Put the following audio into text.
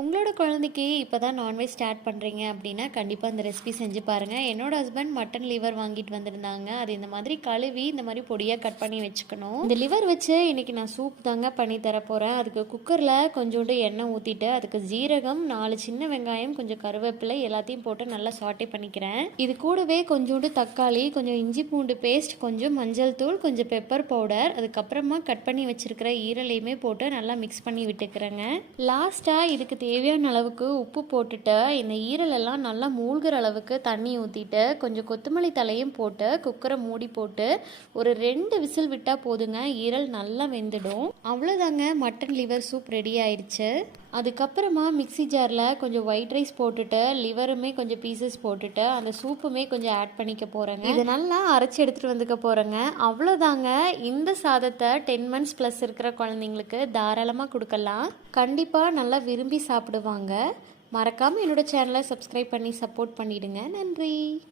உங்களோட குழந்தைக்கு இப்போ தான் நான்வெஜ் ஸ்டார்ட் பண்ணுறீங்க அப்படின்னா கண்டிப்பாக இந்த ரெசிபி செஞ்சு பாருங்கள். என்னோட ஹஸ்பண்ட் மட்டன் லிவர் வாங்கிட்டு வந்திருந்தாங்க. அது இந்த மாதிரி கழுவி இந்த மாதிரி பொடியாக கட் பண்ணி வச்சுக்கணும். இந்த லிவர் வச்சு இன்றைக்கி நான் சூப் தாங்க பண்ணி தர போகிறேன். அதுக்கு குக்கரில் கொஞ்சோண்டு எண்ணெய் ஊற்றிட்டு அதுக்கு ஜீரகம், 4 சின்ன வெங்காயம், கொஞ்சம் கருவேப்பிலை எல்லாத்தையும் போட்டு நல்லா சாட்டே பண்ணிக்கிறேன். இது கூடவே கொஞ்சோண்டு தக்காளி, கொஞ்சம் இஞ்சி பூண்டு பேஸ்ட், கொஞ்சம் மஞ்சள் தூள், கொஞ்சம் பெப்பர் பவுடர், அதுக்கப்புறமா கட் பண்ணி வச்சுருக்கிற ஈரலையுமே போட்டு நல்லா மிக்ஸ் பண்ணி விட்டுக்கிறேங்க. லாஸ்ட்டாக இதுக்கு தேவையான அளவுக்கு உப்பு போட்டுட்டு இந்த ஈரலெல்லாம் நல்லா மூழ்கிற அளவுக்கு தண்ணி ஊற்றிட்டு கொஞ்சம் கொத்தமல்லி தலையும் போட்டு குக்கரை மூடி போட்டு ஒரு 2 விசில் விட்டால் போதுங்க. ஈரல் நல்லா வெந்துடும். அவ்வளோதாங்க, மட்டன் லிவர் சூப் ரெடி ஆயிடுச்சு. அதுக்கப்புறமா மிக்சி ஜாரில் கொஞ்சம் ஒயிட் ரைஸ் போட்டுட்டு லிவருமே கொஞ்சம் பீசஸ் போட்டுட்டு அந்த சூப்புமே கொஞ்சம் ஆட் பண்ணிக்க போகிறேங்க. இதை நல்லா அரைச்சி எடுத்துகிட்டு வந்துக்க போகிறேங்க. அவ்வளோதாங்க, இந்த சாதத்தை 10 months ப்ளஸ் இருக்கிற குழந்தைங்களுக்கு தாராளமாக கொடுக்கலாம். கண்டிப்பாக நல்லா விரும்பி சாப்பிடுவாங்க. மறக்காமல் என்னோட சேனலை சப்ஸ்கிரைப் பண்ணி சப்போர்ட் பண்ணிவிடுங்க. நன்றி.